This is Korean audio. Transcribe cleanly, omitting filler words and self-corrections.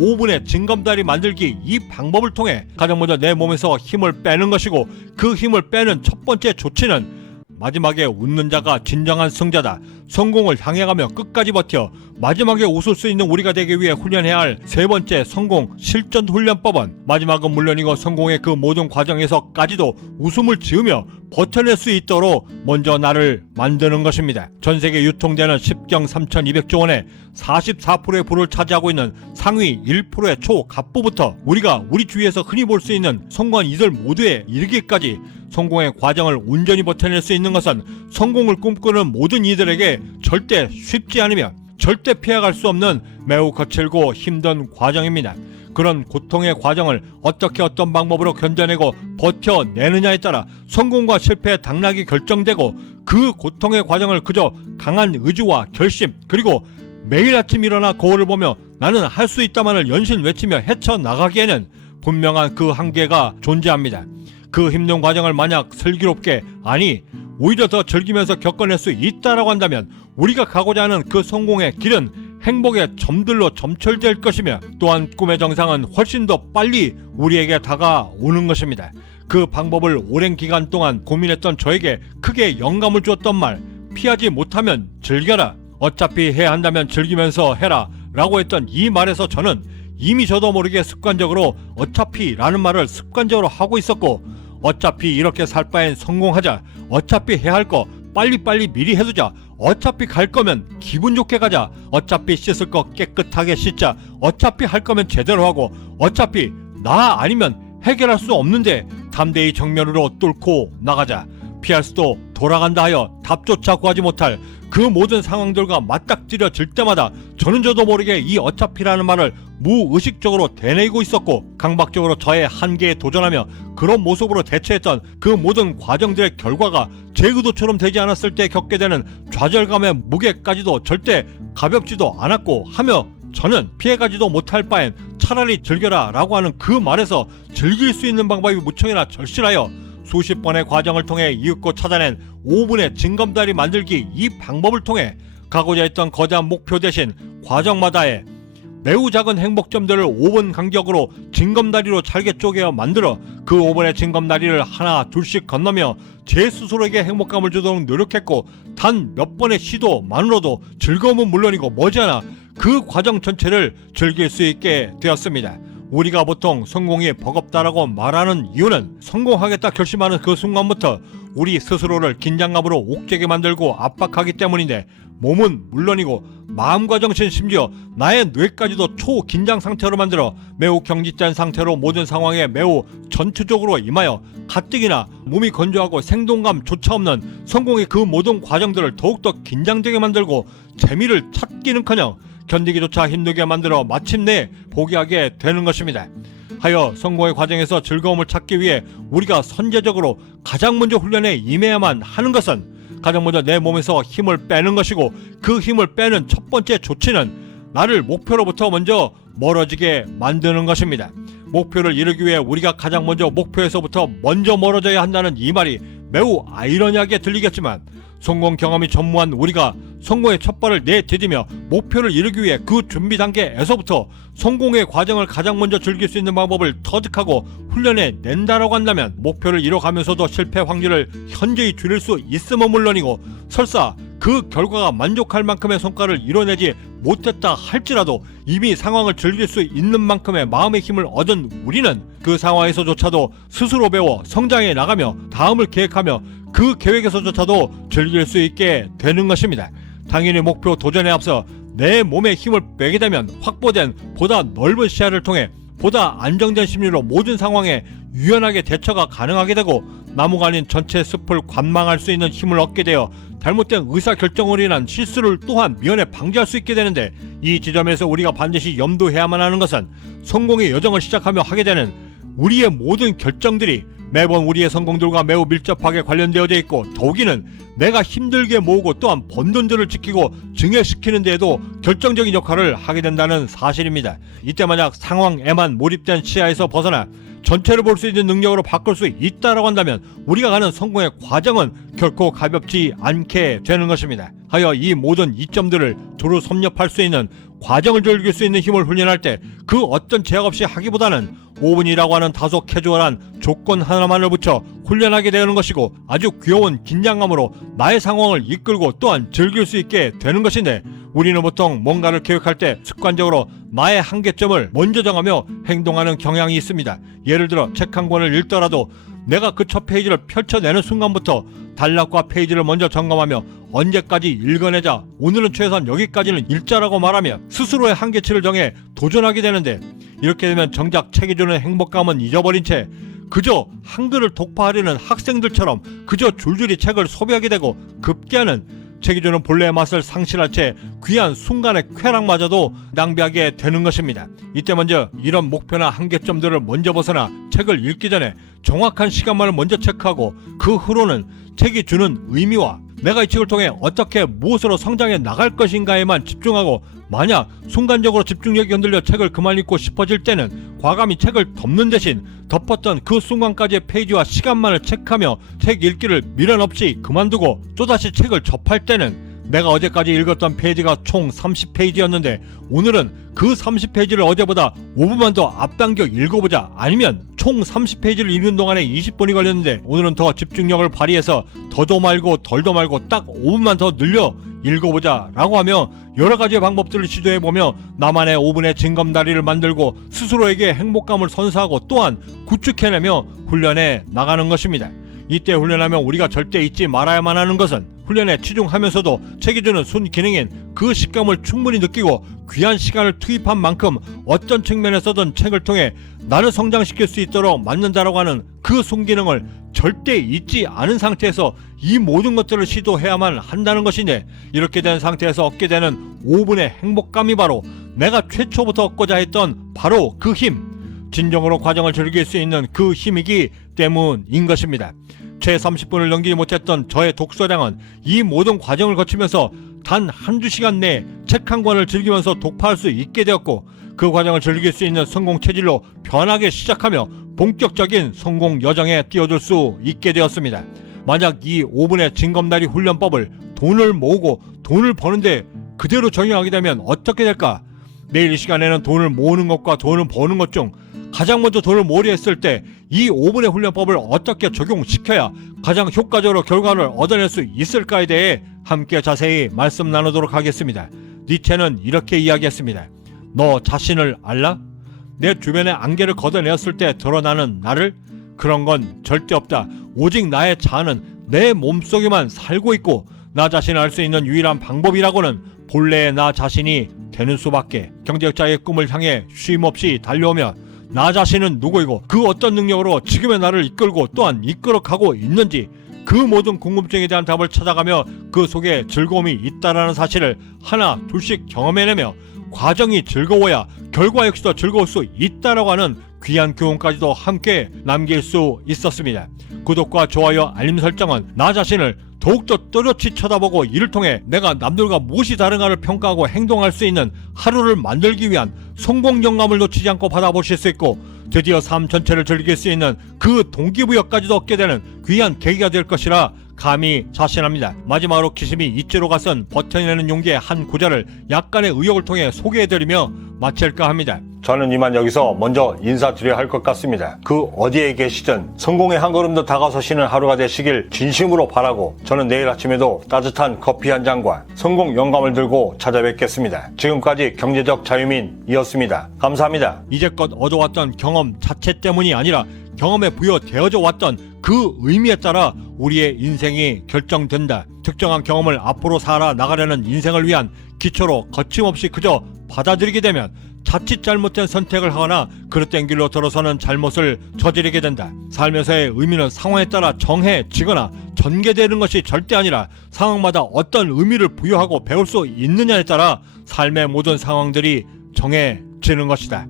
5분의 징검다리 만들기, 이 방법을 통해 가장 먼저 내 몸에서 힘을 빼는 것이고, 그 힘을 빼는 첫 번째 조치는 마지막에 웃는 자가 진정한 승자다. 성공을 향해 가며 끝까지 버텨 마지막에 웃을 수 있는 우리가 되기 위해 훈련해야 할 세 번째 성공 실전 훈련법은, 마지막은 물론이고 성공의 그 모든 과정에서까지도 웃음을 지으며 버텨낼 수 있도록 먼저 나를 만드는 것입니다. 전세계 유통되는 10경 3200조 원의 44%의 부를 차지하고 있는 상위 1%의 초갑부부터 우리가 우리 주위에서 흔히 볼 수 있는 성공한 이들 모두에 이르기까지 성공의 과정을 온전히 버텨낼 수 있는 것은 성공을 꿈꾸는 모든 이들에게 절대 쉽지 않으며 절대 피해갈 수 없는 매우 거칠고 힘든 과정입니다. 그런 고통의 과정을 어떻게 어떤 방법으로 견뎌내고 버텨내느냐에 따라 성공과 실패의 당락이 결정되고, 그 고통의 과정을 그저 강한 의지와 결심, 그리고 매일 아침 일어나 거울을 보며 나는 할 수 있다만을 연신 외치며 헤쳐나가기에는 분명한 그 한계가 존재합니다. 그 힘든 과정을 만약 슬기롭게, 아니 오히려 더 즐기면서 겪어낼 수 있다라고 한다면 우리가 가고자 하는 그 성공의 길은 행복의 점들로 점철될 것이며, 또한 꿈의 정상은 훨씬 더 빨리 우리에게 다가오는 것입니다. 그 방법을 오랜 기간 동안 고민했던 저에게 크게 영감을 주었던 말, 피하지 못하면 즐겨라, 어차피 해야 한다면 즐기면서 해라 라고 했던 이 말에서 저는 이미 저도 모르게 습관적으로 어차피 라는 말을 습관적으로 하고 있었고, 어차피 이렇게 살 바엔 성공하자, 어차피 해야 할 거 빨리빨리 미리 해두자, 어차피 갈 거면 기분 좋게 가자, 어차피 씻을 거 깨끗하게 씻자, 어차피 할 거면 제대로 하고, 어차피 나 아니면 해결할 수 없는데 담대히 정면으로 뚫고 나가자. 피할 수도 돌아간다 하여 답조차 구하지 못할 그 모든 상황들과 맞닥뜨려질 때마다 저는 저도 모르게 이 어차피라는 말을 무의식적으로 되뇌이고 있었고, 강박적으로 저의 한계에 도전하며 그런 모습으로 대처했던 그 모든 과정들의 결과가 제 의도처럼 되지 않았을 때 겪게 되는 좌절감의 무게까지도 절대 가볍지도 않았고 하며, 저는 피해가지도 못할 바엔 차라리 즐겨라 라고 하는 그 말에서 즐길 수 있는 방법이 무척이나 절실하여 수십 번의 과정을 통해 이윽고 찾아낸 5분의 징검다리 만들기, 이 방법을 통해 가고자 했던 거대한 목표 대신 과정마다의 매우 작은 행복점들을 5분 간격으로 징검다리로 잘게 쪼개어 만들어 그 5분의 징검다리를 하나 둘씩 건너며 제 스스로에게 행복감을 주도록 노력했고, 단 몇 번의 시도만으로도 즐거움은 물론이고 머지않아 그 과정 전체를 즐길 수 있게 되었습니다. 우리가 보통 성공이 버겁다라고 말하는 이유는 성공하겠다 결심하는 그 순간부터 우리 스스로를 긴장감으로 옥죄게 만들고 압박하기 때문인데, 몸은 물론이고 마음과 정신, 심지어 나의 뇌까지도 초긴장 상태로 만들어 매우 경직된 상태로 모든 상황에 매우 전투적으로 임하여 가뜩이나 몸이 건조하고 생동감조차 없는 성공의 그 모든 과정들을 더욱더 긴장되게 만들고 재미를 찾기는커녕 견디기조차 힘들게 만들어 마침내 포기하게 되는 것입니다. 하여 성공의 과정에서 즐거움을 찾기 위해 우리가 선제적으로 가장 먼저 훈련에 임해야만 하는 것은 가장 먼저 내 몸에서 힘을 빼는 것이고, 그 힘을 빼는 첫 번째 조치는 나를 목표로부터 먼저 멀어지게 만드는 것입니다. 목표를 이루기 위해 우리가 가장 먼저 목표에서부터 먼저 멀어져야 한다는 이 말이 매우 아이러니하게 들리겠지만, 성공 경험이 전무한 우리가 성공의 첫 발을 내디디며 목표를 이루기 위해 그 준비 단계에서부터 성공의 과정을 가장 먼저 즐길 수 있는 방법을 터득하고 훈련해 낸다라고 한다면, 목표를 이뤄가면서도 실패 확률을 현저히 줄일 수 있음은 물론이고, 설사 그 결과가 만족할 만큼의 성과를 이뤄내지 못했다 할지라도 이미 상황을 즐길 수 있는 만큼의 마음의 힘을 얻은 우리는 그 상황에서조차도 스스로 배워 성장해 나가며 다음을 계획하며 그 계획에서조차도 즐길 수 있게 되는 것입니다. 당연히 목표 도전에 앞서 내 몸에 힘을 빼게 되면 확보된 보다 넓은 시야를 통해 보다 안정된 심리로 모든 상황에 유연하게 대처가 가능하게 되고, 나무가 아닌 전체 숲을 관망할 수 있는 힘을 얻게 되어 잘못된 의사결정으로 인한 실수를 또한 미연에 방지할 수 있게 되는데, 이 지점에서 우리가 반드시 염두해야만 하는 것은 성공의 여정을 시작하며 하게 되는 우리의 모든 결정들이 매번 우리의 성공들과 매우 밀접하게 관련되어져 있고, 더욱이는 내가 힘들게 모으고 또한 번 돈들을 지키고 증액시키는 데에도 결정적인 역할을 하게 된다는 사실입니다. 이때 만약 상황에만 몰입된 시야에서 벗어나 전체를 볼 수 있는 능력으로 바꿀 수 있다라고 한다면 우리가 가는 성공의 과정은 결코 가볍지 않게 되는 것입니다. 하여 이 모든 이점들을 두루 섭렵할 수 있는 과정을 즐길 수 있는 힘을 훈련할 때 그 어떤 제약 없이 하기보다는 5분이라고 하는 다소 캐주얼한 조건 하나만을 붙여 훈련하게 되는 것이고, 아주 귀여운 긴장감으로 나의 상황을 이끌고 또한 즐길 수 있게 되는 것인데, 우리는 보통 뭔가를 계획할 때 습관적으로 나의 한계점을 먼저 정하며 행동하는 경향이 있습니다. 예를 들어 책 한 권을 읽더라도 내가 그 첫 페이지를 펼쳐내는 순간부터 단락과 페이지를 먼저 점검하며 언제까지 읽어내자, 오늘은 최소한 여기까지는 읽자라고 말하며 스스로의 한계치를 정해 도전하게 되는데, 이렇게 되면 정작 책이 주는 행복감은 잊어버린 채 그저 한글을 독파하려는 학생들처럼 그저 줄줄이 책을 소비하게 되고, 급기야는 책이 주는 본래의 맛을 상실할 채 귀한 순간의 쾌락마저도 낭비하게 되는 것입니다. 이때 먼저 이런 목표나 한계점들을 먼저 벗어나 책을 읽기 전에 정확한 시간만을 먼저 체크하고, 그 후로는 책이 주는 의미와 내가 이 책을 통해 어떻게 무엇으로 성장해 나갈 것인가에만 집중하고, 만약 순간적으로 집중력이 흔들려 책을 그만 읽고 싶어질 때는 과감히 책을 덮는 대신 덮었던 그 순간까지의 페이지와 시간만을 체크하며 책 읽기를 미련 없이 그만두고, 또다시 책을 접할 때는 내가 어제까지 읽었던 페이지가 총 30페이지였는데 오늘은 그 30페이지를 어제보다 5분만 더 앞당겨 읽어보자, 아니면 총 30페이지를 읽는 동안에 20분이 걸렸는데 오늘은 더 집중력을 발휘해서 더도 말고 덜도 말고 딱 5분만 더 늘려 읽어보자 라고 하며 여러가지의 방법들을 시도해보며 나만의 5분의 징검다리를 만들고 스스로에게 행복감을 선사하고 또한 구축해내며 훈련해 나가는 것입니다. 이때 훈련하면 우리가 절대 잊지 말아야만 하는 것은, 훈련에 치중하면서도 책이 주는 순기능인 그 식감을 충분히 느끼고 귀한 시간을 투입한 만큼 어떤 측면에서든 책을 통해 나를 성장시킬 수 있도록 만든다라고 하는 그 순기능을 절대 잊지 않은 상태에서 이 모든 것들을 시도해야만 한다는 것인데, 이렇게 된 상태에서 얻게 되는 5분의 행복감이 바로 내가 최초부터 얻고자 했던 바로 그 힘, 진정으로 과정을 즐길 수 있는 그 힘이기 때문인 것입니다. 채 30분을 넘기지 못했던 저의 독서량은 이 모든 과정을 거치면서 단 한두 시간 내에 책 한 권을 즐기면서 독파할 수 있게 되었고, 그 과정을 즐길 수 있는 성공 체질로 변하기 시작하며 본격적인 성공 여정에 뛰어들 수 있게 되었습니다. 만약 이 5분의 징검다리 훈련법을 돈을 모으고 돈을 버는데 그대로 적용하게 되면 어떻게 될까? 내일 이 시간에는 돈을 모으는 것과 돈을 버는 것 중 가장 먼저 돈을 모으려 했을 때 이 5분의 훈련법을 어떻게 적용시켜야 가장 효과적으로 결과를 얻어낼 수 있을까에 대해 함께 자세히 말씀 나누도록 하겠습니다. 니체는 이렇게 이야기했습니다. 너 자신을 알라? 내 주변의 안개를 걷어내었을 때 드러나는 나를? 그런 건 절대 없다. 오직 나의 자아는 내 몸속에만 살고 있고, 나 자신을 알 수 있는 유일한 방법이라고는 본래의 나 자신이 되는 수밖에. 경제학자의 꿈을 향해 쉼없이 달려오며 나 자신은 누구이고 그 어떤 능력으로 지금의 나를 이끌고 또한 이끌어가고 있는지, 그 모든 궁금증에 대한 답을 찾아가며 그 속에 즐거움이 있다라는 사실을 하나 둘씩 경험해내며 과정이 즐거워야 결과 역시도 즐거울 수 있다라고 하는 귀한 교훈까지도 함께 남길 수 있었습니다. 구독과 좋아요, 알림 설정은 나 자신을 더욱더 또렷이 쳐다보고 이를 통해 내가 남들과 무엇이 다른가를 평가하고 행동할 수 있는 하루를 만들기 위한 성공 영감을 놓치지 않고 받아보실 수 있고, 드디어 삶 전체를 즐길 수 있는 그 동기부여까지도 얻게 되는 귀한 계기가 될 것이라 감히 자신합니다. 마지막으로 기심이 이째로 가선 버텨내는 용기의 한 구절을 약간의 의욕을 통해 소개해드리며 마칠까 합니다. 저는 이만 여기서 먼저 인사드려야 할 것 같습니다. 그 어디에 계시든 성공의 한 걸음 더 다가서시는 하루가 되시길 진심으로 바라고, 저는 내일 아침에도 따뜻한 커피 한 잔과 성공 영감을 들고 찾아뵙겠습니다. 지금까지 경제적 자유민이었습니다. 감사합니다. 이제껏 얻어왔던 경험 자체 때문이 아니라 경험에 부여되어져 왔던 그 의미에 따라 우리의 인생이 결정된다. 특정한 경험을 앞으로 살아 나가려는 인생을 위한 기초로 거침없이 그저 받아들이게 되면 자칫 잘못된 선택을 하거나 그릇된 길로 들어서는 잘못을 저지르게 된다. 삶에서의 의미는 상황에 따라 정해지거나 전개되는 것이 절대 아니라 상황마다 어떤 의미를 부여하고 배울 수 있느냐에 따라 삶의 모든 상황들이 정해지는 것이다.